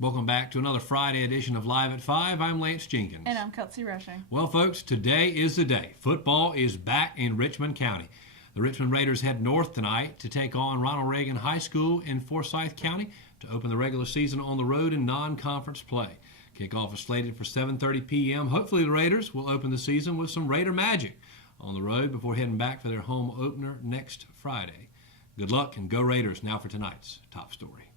Welcome back to another Friday edition of Live at 5. I'm Lance Jenkins. And I'm Kelsey Rushing. Well, folks, today is the day. Football is back in Richmond County. The Richmond Raiders head north tonight to take on Ronald Reagan High School in Forsyth County to open the regular season on the road in non-conference play. Kickoff is slated for 7:30 p.m. Hopefully the Raiders will open the season with some Raider magic on the road before heading back for their home opener next Friday. Good luck and go Raiders. Now for tonight's top story.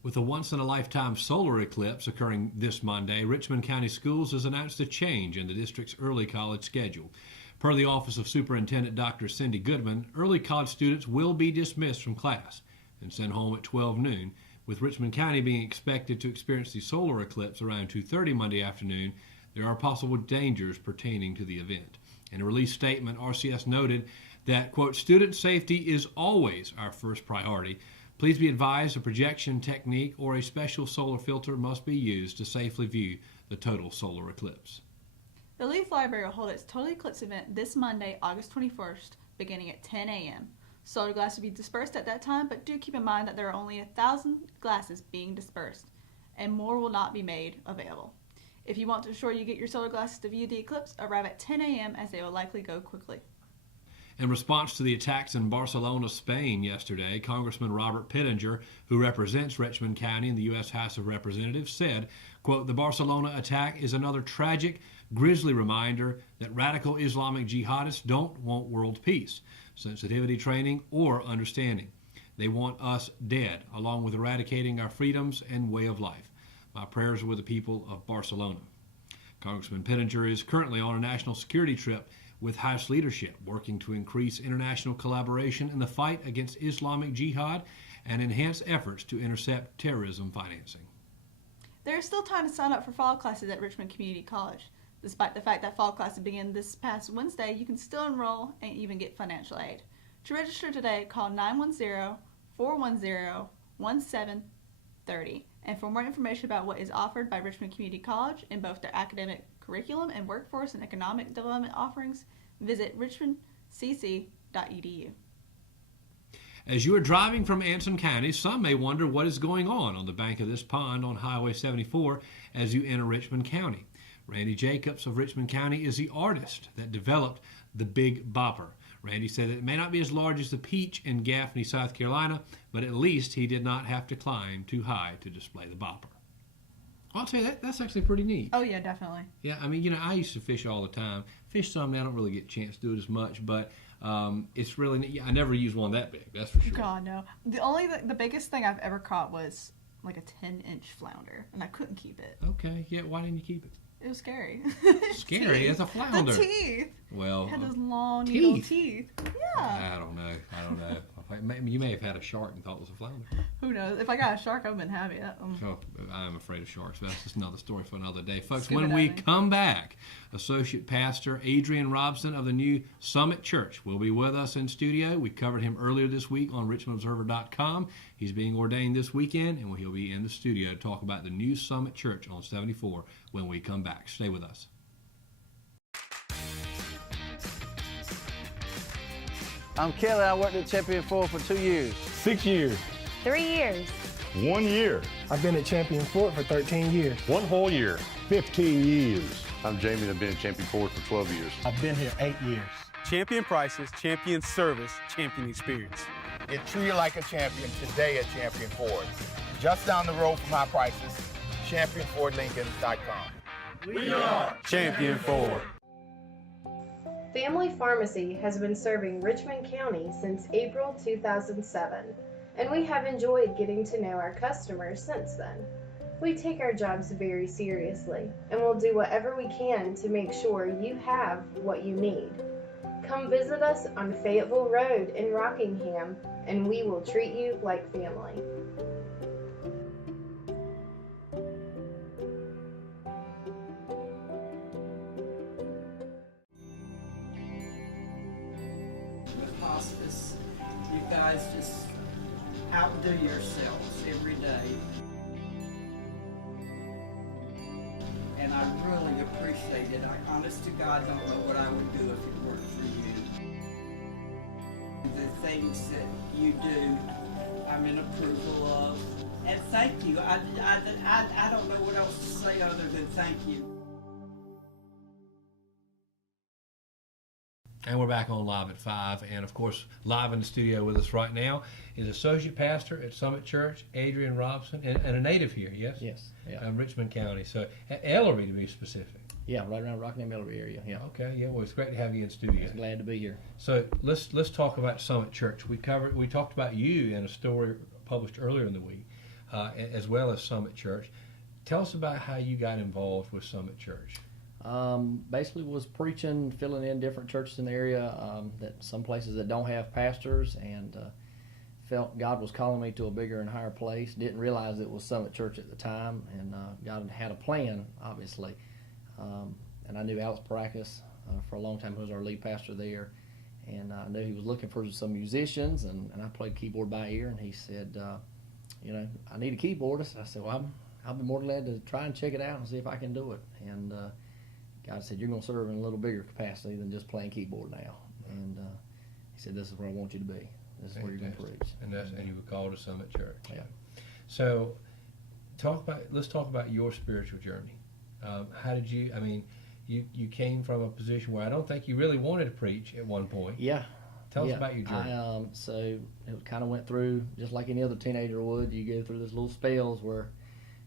With a once-in-a-lifetime solar eclipse occurring this Monday, Richmond County Schools has announced a change in the district's early college schedule. Per the Office of Superintendent Dr. Cindy Goodman, early college students will be dismissed from class and sent home at 12 noon, with Richmond County being expected to experience the solar eclipse around 2:30 Monday afternoon. There are possible dangers pertaining to the event. In a release statement, RCS noted that, quote, student safety is always our first priority. Please be advised a projection technique or a special solar filter must be used to safely view the total solar eclipse. The Leaf Library will hold its total eclipse event this Monday, August 21st, beginning at 10 a.m. Solar glass will be dispersed at that time, but do keep in mind that there are only 1,000 glasses being dispersed, and more will not be made available. If you want to ensure you get your solar glasses to view the eclipse, arrive at 10 a.m. as they will likely go quickly. In response to the attacks in Barcelona, Spain yesterday, Congressman Robert Pittenger, who represents Richmond County in the U.S. House of Representatives, said, quote, the Barcelona attack is another tragic, grisly reminder that radical Islamic jihadists don't want world peace, sensitivity training, or understanding. They want us dead, along with eradicating our freedoms and way of life. My prayers are with the people of Barcelona. Congressman Pittenger is currently on a national security trip with House leadership, working to increase international collaboration in the fight against Islamic Jihad and enhance efforts to intercept terrorism financing. There is still time to sign up for fall classes at Richmond Community College. Despite the fact that fall classes begin this past Wednesday, you can still enroll and even get financial aid. To register today, call 910-410-1730. And for more information about what is offered by Richmond Community College in both their academic curriculum and workforce and economic development offerings, visit richmondcc.edu. As you are driving from Anson County, some may wonder what is going on the bank of this pond on Highway 74 as you enter Richmond County. Randy Jacobs of Richmond County is the artist that developed the Big Bopper. Randy said that it may not be as large as the Peach in Gaffney, South Carolina, but at least he did not have to climb too high to display the bopper. I'll tell you, that's actually pretty neat. Oh, yeah, definitely. Yeah, I mean, I used to fish all the time. Fish some, I don't really get a chance to do it as much, but it's really neat. I never used one that big, that's for sure. God, no. The biggest thing I've ever caught was like a 10-inch flounder, and I couldn't keep it. Okay, yeah, why didn't you keep it? It was scary. Scary as a flounder. The teeth. Well, it had those long needle teeth. Yeah. I don't know. You may have had a shark and thought it was a flounder. Who knows? If I got a shark, I wouldn't have it. Oh, I'm afraid of sharks. That's just another story for another day. Folks, when we come back, Associate Pastor Adrian Robson of the new Summit Church will be with us in studio. We covered him earlier this week on richmondobserver.com. He's being ordained this weekend, and he'll be in the studio to talk about the new Summit Church on 74 when we come back. Stay with us. I'm Kelly. I worked at Champion 4 for 2 years. 6 years. 3 years. 1 year. I've been at Champion Fort for 13 years. 1 whole year. 15 years. I'm Jamie and I've been at Champion Ford for 12 years. I've been here 8 years. Champion prices, champion service, champion experience. Get treated like a champion today at Champion Ford. Just down the road from high prices, championfordlincoln.com. We are Champion Ford. Family Pharmacy has been serving Richmond County since April 2007, and we have enjoyed getting to know our customers since then. We take our jobs very seriously, and will do whatever we can to make sure you have what you need. Come visit us on Fayetteville Road in Rockingham, and we will treat you like family. Hospice, you guys just outdo yourselves every day, and I really appreciate it. I honest to God don't know what I would do if it weren't for you. The things that you do, I'm in approval of, and thank you. I don't know what else to say other than thank you. And we're back on Live at 5. And, of course, live in the studio with us right now is Associate Pastor at Summit Church, Adrian Robson, and a native here, yes? Yes. Yeah. Richmond County. So, Ellery, to be specific. Yeah, right around Rockingham Ellery area. Yeah. Okay. Yeah. Well, it's great to have you in studio. Just glad to be here. So let's talk about Summit Church. We talked about you in a story published earlier in the week, as well as Summit Church. Tell us about how you got involved with Summit Church. Basically was preaching, filling in different churches in the area, that some places that don't have pastors, and felt God was calling me to a bigger and higher place. Didn't realize it was Summit Church at the time, and God had a plan, obviously. And I knew Alex Paracus for a long time, who was our lead pastor there, and I knew he was looking for some musicians, and I played keyboard by ear, and he said, I need a keyboardist. I said, well, I'll be more than glad to try and check it out and see if I can do it. And God said, you're going to serve in a little bigger capacity than just playing keyboard now. And he said, this is where I want you to be. This is where you're going to preach. And you were called to Summit Church. Yeah. So let's talk about your spiritual journey. How did you, you came from a position where I don't think you really wanted to preach at one point. Yeah. Tell us about your journey. So it kind of went through, just like any other teenager would, you go through those little spells where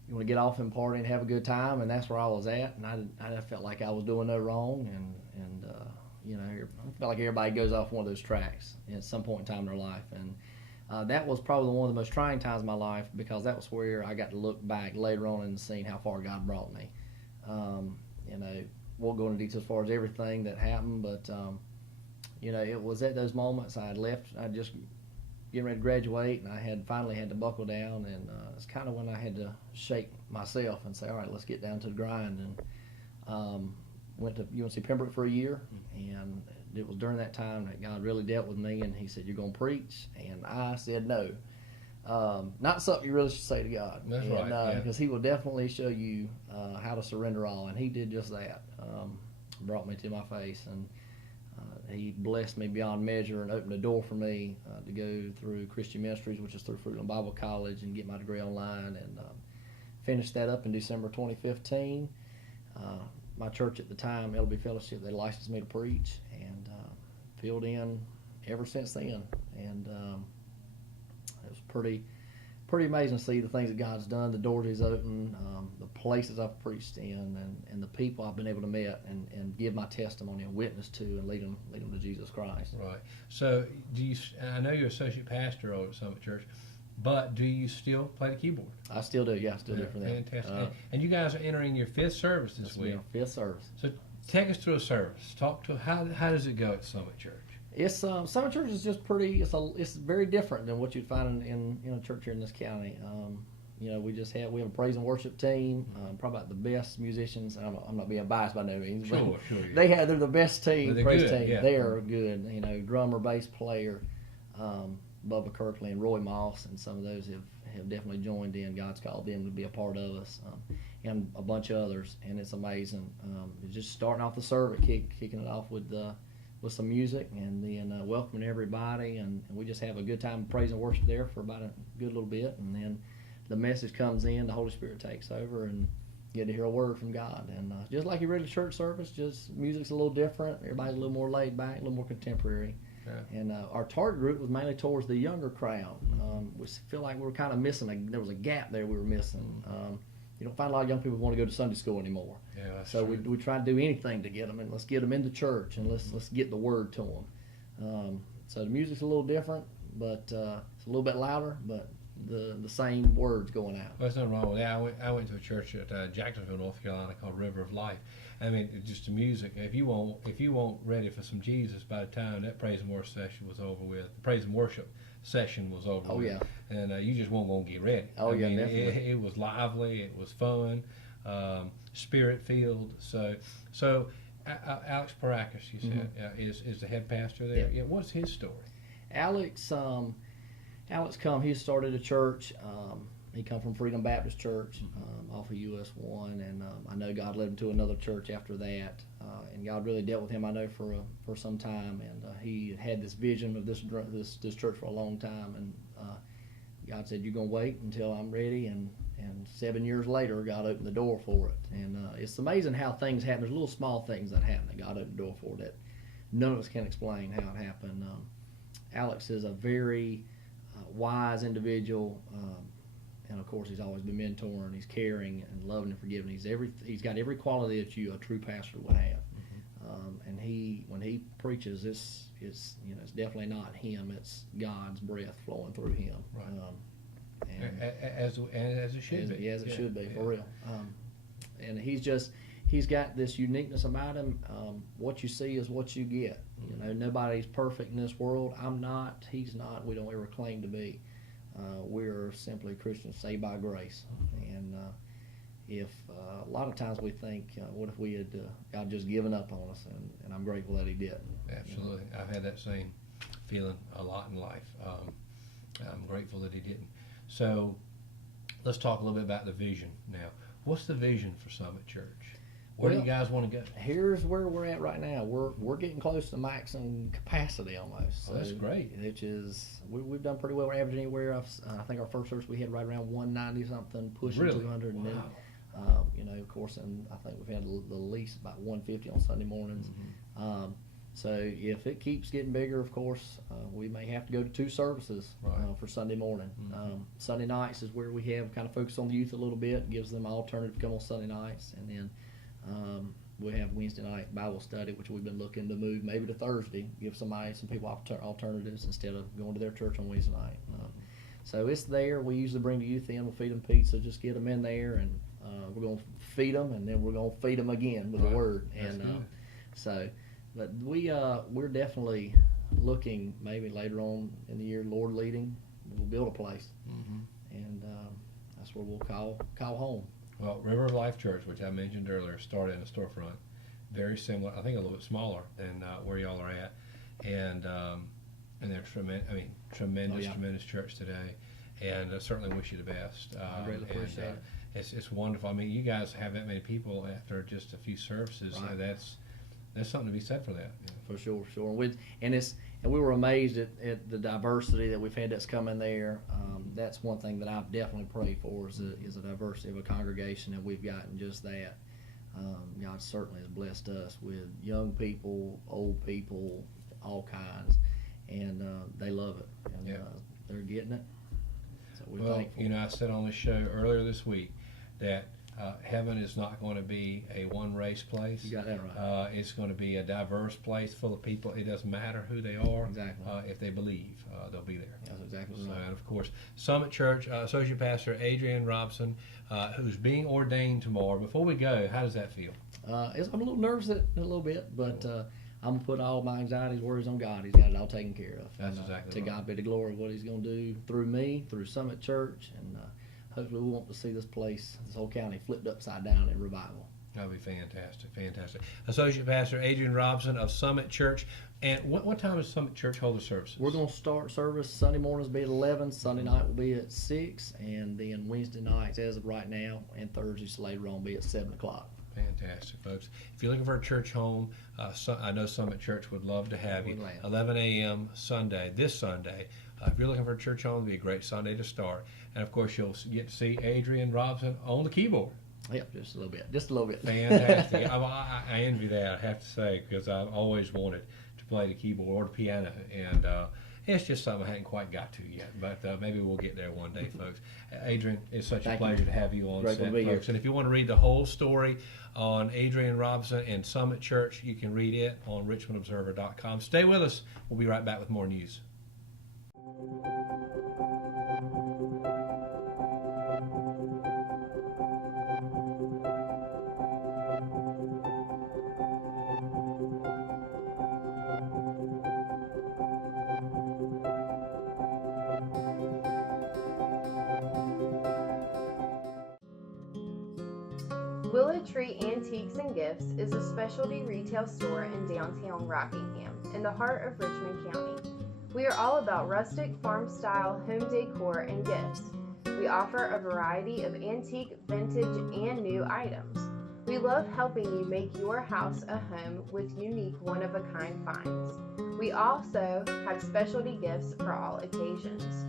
you want to get off and party and have a good time, and that's where I was at, and I felt like I was doing no wrong, and I felt like everybody goes off one of those tracks at some point in time in their life, and that was probably one of the most trying times of my life, because that was where I got to look back later on and see how far God brought me. Won't go into details as far as everything that happened, but it was at those moments I had left. I just getting ready to graduate, and I finally had to buckle down, and it's kind of when I had to shake myself and say, all right, let's get down to the grind. And went to UNC Pembroke for a year, and it was during that time that God really dealt with me, and he said, you're going to preach? And I said no. Not something you really should say to God. That's right. Because he will definitely show you how to surrender all, and he did just that. Brought me to my face, and he blessed me beyond measure and opened a door for me to go through Christian Ministries, which is through Fruitland Bible College, and get my degree online, and finished that up in December 2015. My church at the time, LB Fellowship, they licensed me to preach, and filled in ever since then. And it was pretty amazing to see the things that God's done, the doors he's opened, the places I've preached in, and the people I've been able to meet and give my testimony and witness to, and lead them to Jesus Christ. Right. So I know you're associate pastor over at Summit Church, but do you still play the keyboard? I still do, yeah. I still do for them. Fantastic. And you guys are entering your 5th service this week. Fifth service. So take us through a service. Talk to how does it go at Summit Church? It's Summit Church is just pretty. It's very different than what you'd find in a church here in this county. We have a praise and worship team, probably about the best musicians. I'm not being biased by no means, but sure. They're the best team, praise good, team. Yeah. They are good. Drummer, bass player, Bubba Kirkley and Roy Moss, and some of those have definitely joined in. God's called them to be a part of us, and a bunch of others, and it's amazing. It's just starting off the service, kicking it off with some music, and then welcoming everybody, and we just have a good time of praise and worship there for about a good little bit, and then the message comes in, the Holy Spirit takes over, and you get to hear a word from God. And just like your regular church service, just music's a little different. Everybody's a little more laid back, a little more contemporary. Yeah. And our target group was mainly towards the younger crowd. We feel like we were kind of missing, there was a gap there we were missing. You don't find a lot of young people who want to go to Sunday school anymore. Yeah, that's so true. we try to do anything to get them, and let's get them into church, and let's get the word to them. So the music's a little different, but it's a little bit louder, but the same words going out. Well, there's nothing wrong with that. I went to a church at Jacksonville, North Carolina, called River of Life. It's just the music. If you weren't ready for some Jesus by the time that praise and worship session was over with, the praise and worship session was over with. Yeah. And you just weren't going to get ready. Definitely. It was lively. It was fun, spirit-filled. So Alex Paracus, you said, is the head pastor there. Yeah. What's his story? Alex he started a church. He come from Freedom Baptist Church off of US 1, and I know God led him to another church after that, and God really dealt with him, I know, for some time, and he had this vision of this church for a long time, and God said, you're going to wait until I'm ready, and 7 years later, God opened the door for it. And it's amazing how things happen. There's little small things that happen that God opened the door for that none of us can explain how it happened. Alex is a very wise individual, and of course he's always been mentoring. He's caring and loving and forgiving. He's got every quality that a true pastor would have. And when he preaches, it's definitely not him. It's God's breath flowing through him. Right. As it should be. As it should be, for real. And he's got this uniqueness about him. What you see is what you get. Nobody's perfect in this world. I'm not. He's not. We don't ever claim to be. We're simply Christians saved by grace. And if a lot of times we think, what if we had God just given up on us? And I'm grateful that He didn't. Absolutely. I've had that same feeling a lot in life. I'm grateful that He didn't. So let's talk a little bit about the vision now. What's the vision for Summit Church? Where do you guys want to go? Here's where we're at right now. We're getting close to maximum capacity almost. So that's great. Which is we've done pretty well. We're averaging anywhere. I think our first service we had right around 190 something, pushing 200, and then of course, and I think we've had the least about 150 on Sunday mornings. So if it keeps getting bigger, of course, we may have to go to 2 services for Sunday morning. Sunday nights is where we have kind of focused on the youth a little bit, gives them an alternative to come on Sunday nights, and then we have Wednesday night Bible study, which we've been looking to move maybe to Thursday, give some people alternatives instead of going to their church on Wednesday night. So it's there. We usually bring the youth in. We'll feed them pizza, just get them in there, and we're going to feed them, and then we're going to feed them again with the Word. But we're definitely looking maybe later on in the year, Lord leading, we'll build a place, and that's where we'll call home. Well, River of Life Church, which I mentioned earlier, started in a storefront, very similar, I think a little bit smaller than where y'all are at, and they're tremendous church today, and I certainly wish you the best. I greatly appreciate it. It's wonderful. I mean, you guys have that many people after just a few services. Right. That's something to be said for that. For sure. And we were amazed at the diversity that we've had that's come in there. That's one thing that I've definitely prayed for is a diversity of a congregation, and we've gotten just that. God certainly has blessed us with young people, old people, all kinds, and they love it, and they're getting it. So we're thankful. I said on the show earlier this week that heaven is not going to be a one-race place. You got that right. It's going to be a diverse place full of people. It doesn't matter who they are. Exactly. If they believe, they'll be there. That's exactly right. And of course, Summit Church Associate Pastor Adrian Robson, who's being ordained tomorrow. Before we go, how does that feel? I'm a little nervous a little bit, but I'm going to put all my anxieties, worries on God. He's got it all taken care of. That's exactly right. To God be the glory of what He's going to do through me, through Summit Church, and hopefully we want to see this whole county flipped upside down in revival. That would be fantastic. Associate Pastor Adrian Robson of Summit Church. And what time does Summit Church hold the services? We're going to start service Sunday mornings will be at 11, Sunday night will be at 6, and then Wednesday nights, as of right now, and Thursdays later on, will be at 7 o'clock. Fantastic, folks. If you're looking for a church home, I know Summit Church would love to have you. 11 a.m. this Sunday. If you're looking for a church home, it'll be a great Sunday to start. And, of course, you'll get to see Adrian Robson on the keyboard. Yep, just a little bit. Fantastic. I envy that, I have to say, because I've always wanted to play the keyboard or the piano. And it's just something I hadn't quite got to yet. But maybe we'll get there one day, folks. Adrian, it's such a pleasure to have you on set, folks. And if you want to read the whole story on Adrian Robson and Summit Church, you can read it on richmondobserver.com. Stay with us. We'll be right back with more news. Willow Tree Antiques and Gifts is a specialty retail store in downtown Rockingham, in the heart of Richmond County. We are all about rustic, farm-style home decor and gifts. We offer a variety of antique, vintage, and new items. We love helping you make your house a home with unique, one-of-a-kind finds. We also have specialty gifts for all occasions.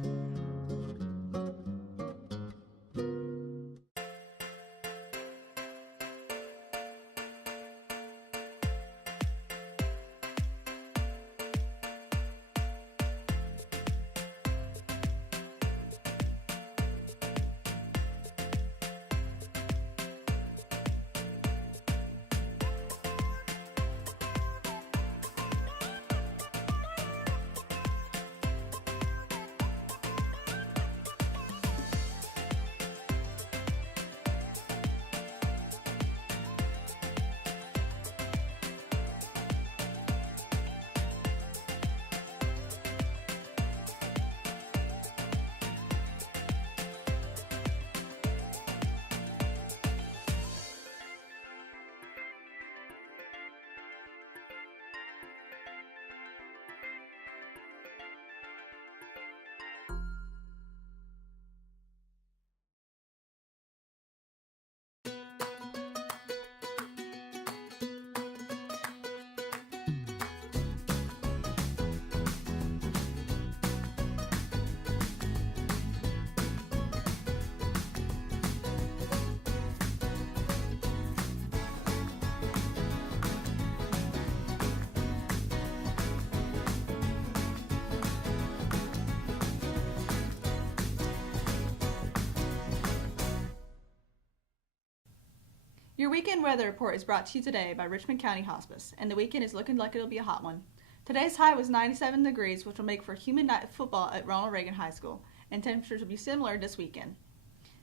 Your weekend weather report is brought to you today by Richmond County Hospice, and the weekend is looking like it'll be a hot one. Today's high was 97 degrees, which will make for humid night of football at Ronald Reagan High School, and temperatures will be similar this weekend.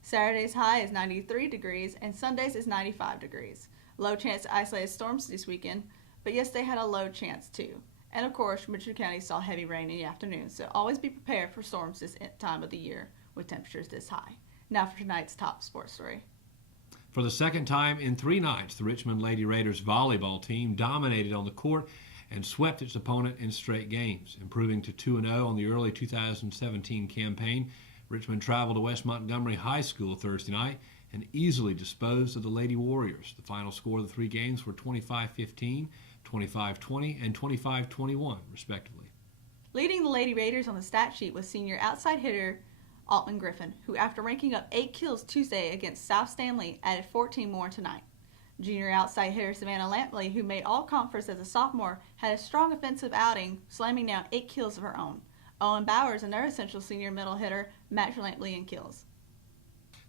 Saturday's high is 93 degrees, and Sunday's is 95 degrees. Low chance of isolated storms this weekend, but yes, they had a low chance too. And of course, Richmond County saw heavy rain in the afternoon, so always be prepared for storms this time of the year with temperatures this high. Now for tonight's top sports story. For the second time in 3 nights, the Richmond Lady Raiders volleyball team dominated on the court and swept its opponent in straight games. Improving to 2-0 on the early 2017 campaign, Richmond traveled to West Montgomery High School Thursday night and easily disposed of the Lady Warriors. The final score of the 3 games were 25-15, 25-20, and 25-21, respectively. Leading the Lady Raiders on the stat sheet was senior outside hitter Altman Griffin, who after ranking up 8 kills Tuesday against South Stanley, added 14 more tonight. Junior outside hitter Savannah Lampley, who made all-conference as a sophomore, had a strong offensive outing, slamming down 8 kills of her own. Owen Bowers, another Central senior middle hitter, matched Lampley in kills.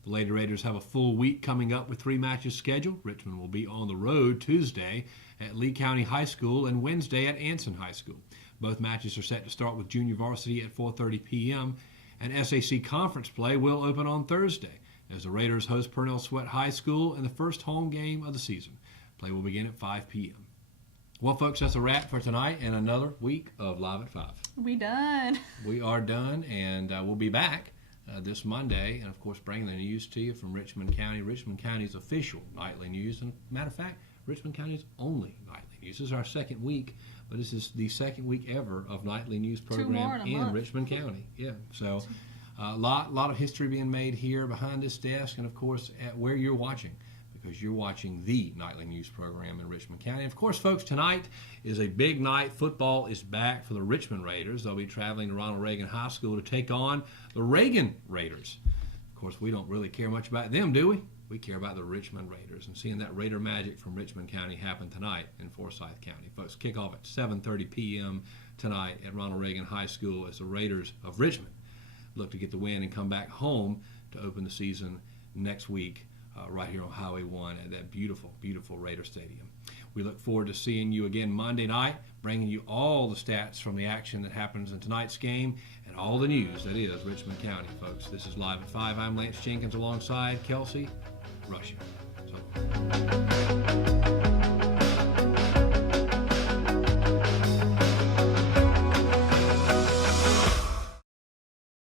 The Lady Raiders have a full week coming up with 3 matches scheduled. Richmond will be on the road Tuesday at Lee County High School and Wednesday at Anson High School. Both matches are set to start with junior varsity at 4:30 p.m., and SAC conference play will open on Thursday as the Raiders host Purnell Sweat High School in the first home game of the season. Play will begin at 5 p.m. Well, folks, that's a wrap for tonight and another week of Live at 5. We done. We are done, and we'll be back this Monday, and of course bringing the news to you from Richmond County, Richmond County's official nightly news. And matter of fact, Richmond County's only nightly news. This is our second week, but this is the second week ever of nightly news program in Richmond County. Yeah, so a lot of history being made here behind this desk, and of course at where you're watching, because you're watching the nightly news program in Richmond County. And of course, folks, tonight is a big night. Football is back for the Richmond Raiders. They'll be traveling to Ronald Reagan High School to take on the Reagan Raiders. Of course, we don't really care much about them, do we? We care about the Richmond Raiders, and seeing that Raider magic from Richmond County happen tonight in Forsyth County. Folks, kick off at 7:30 p.m. tonight at Ronald Reagan High School as the Raiders of Richmond look to get the win and come back home to open the season next week right here on Highway 1 at that beautiful, beautiful Raider Stadium. We look forward to seeing you again Monday night, bringing you all the stats from the action that happens in tonight's game and all the news that is Richmond County, folks. This is Live at 5. I'm Lance Jenkins alongside Kelsey Rushing. So.